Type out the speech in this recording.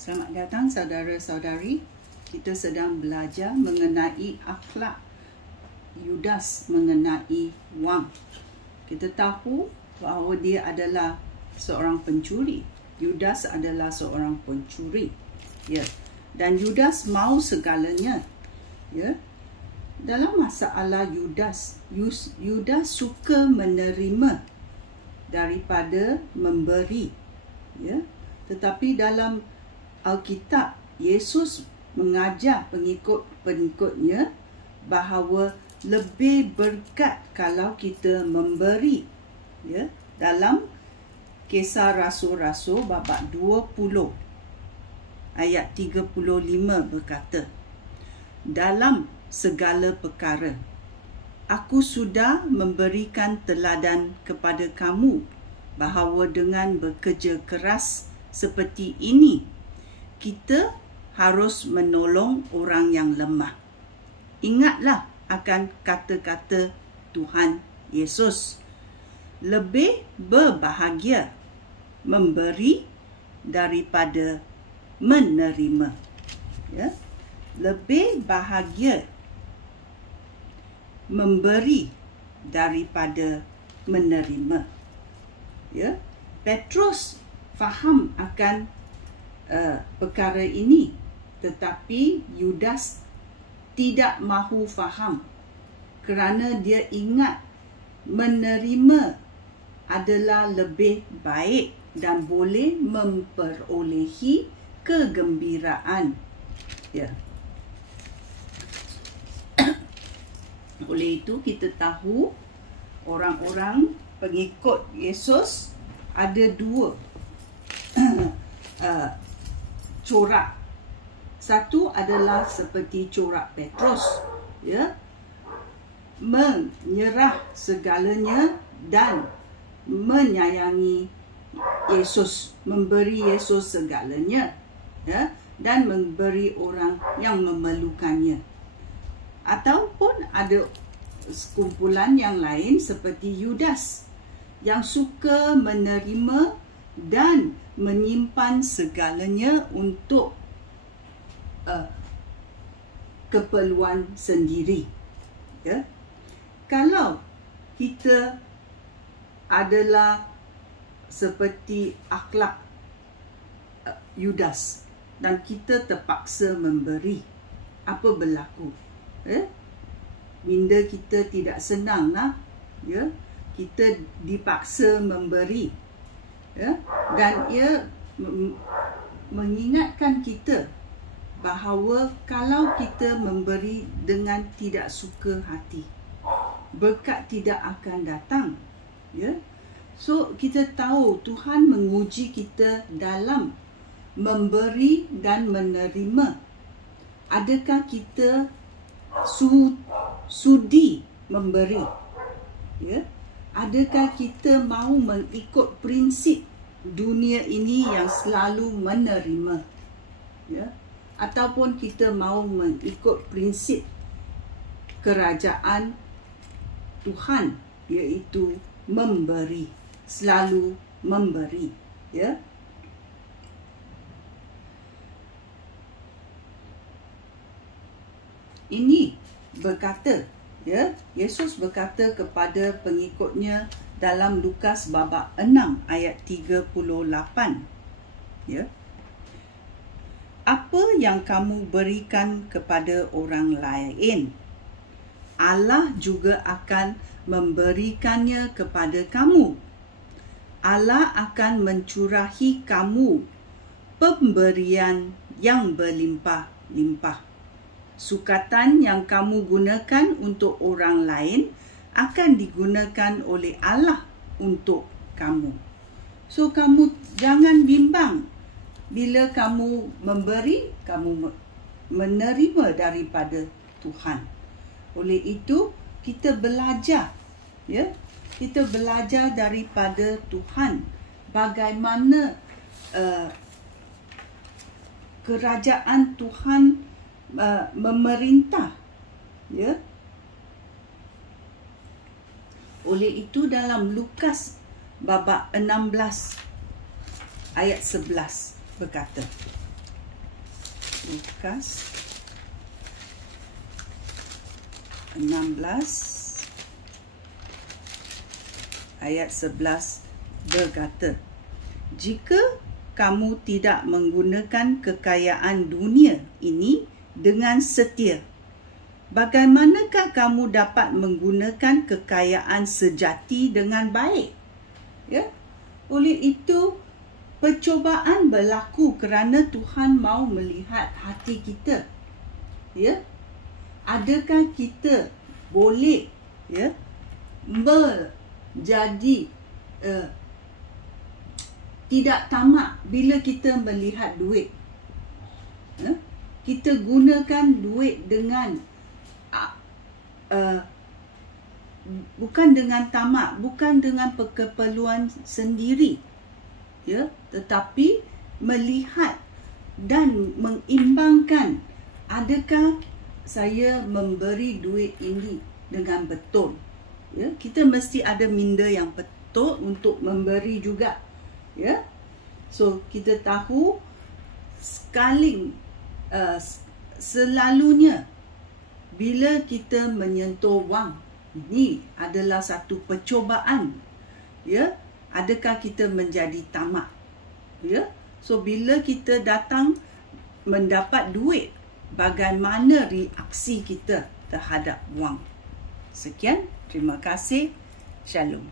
Selamat datang saudara-saudari. Kita sedang belajar mengenai akhlak Yudas mengenai wang. Kita tahu bahawa dia adalah seorang pencuri. Yudas adalah seorang pencuri. Ya. Dan Yudas mau segalanya. Ya. Dalam masalah Yudas suka menerima daripada memberi. Ya. Tetapi dalam Alkitab, Yesus mengajar pengikut-pengikutnya bahawa lebih berkat kalau kita memberi. Ya, dalam Kisah Rasul-Rasul bab 20 ayat 35 berkata, dalam segala perkara aku sudah memberikan teladan kepada kamu bahawa dengan bekerja keras seperti ini kita harus menolong orang yang lemah. Ingatlah akan kata-kata Tuhan Yesus. Lebih berbahagia memberi daripada menerima. Ya. Lebih bahagia memberi daripada menerima. Ya. Petrus faham akan perkara ini, tetapi Yudas tidak mahu faham kerana dia ingat menerima adalah lebih baik dan boleh memperolehi kegembiraan. Ya. Oleh itu kita tahu orang-orang pengikut Yesus ada dua corak. Satu adalah seperti corak Petrus, ya, menyerah segalanya dan menyayangi Yesus, memberi Yesus segalanya, ya, dan memberi orang yang memerlukannya. Ataupun ada sekumpulan yang lain seperti Yudas yang suka menerima dan menyimpan segalanya untuk keperluan sendiri. Ya. Kalau kita adalah seperti akhlak Yudas dan kita terpaksa memberi, apa berlaku? Minda kita tidak senang lah. Ya. Kita dipaksa memberi. Ya. Dan ia mengingatkan kita bahawa kalau kita memberi dengan tidak suka hati, berkat tidak akan datang. Ya. So kita tahu Tuhan menguji kita dalam memberi dan menerima. Adakah kita sudi memberi? Ya. Adakah kita mahu mengikut prinsip dunia ini yang selalu menerima? Ya. Ataupun kita mahu mengikut prinsip kerajaan Tuhan, iaitu memberi, selalu memberi. Ya. Ini berkata, ya, Yesus berkata kepada pengikutnya dalam Lukas bab 6 ayat 38. Ya. Apa yang kamu berikan kepada orang lain, Allah juga akan memberikannya kepada kamu. Allah akan mencurahi kamu pemberian yang berlimpah-limpah. Sukatan yang kamu gunakan untuk orang lain akan digunakan oleh Allah untuk kamu. So kamu jangan bimbang. Bila kamu memberi, kamu menerima daripada Tuhan. Oleh itu, kita belajar, ya, kita belajar daripada Tuhan bagaimana kerajaan Tuhan memerintah, ya. Oleh itu dalam Lukas bab 16 ayat 11 berkata, Lukas 16 ayat 11 berkata, jika kamu tidak menggunakan kekayaan dunia ini dengan setia, bagaimanakah kamu dapat menggunakan kekayaan sejati dengan baik? Ya, oleh itu percubaan berlaku kerana Tuhan mahu melihat hati kita. Ya, adakah kita boleh menjadi tidak tamak bila kita melihat duit? Kita gunakan duit dengan bukan dengan tamak, bukan dengan keperluan sendiri, tetapi melihat dan mengimbangkan, adakah saya memberi duit ini dengan betul. Kita mesti ada minda yang betul untuk memberi juga. So kita tahu selalunya bila kita menyentuh wang, ini adalah satu percubaan. Adakah kita menjadi tamak? So bila kita datang mendapat duit, bagaimana reaksi kita terhadap wang? Sekian, terima kasih. Shalom.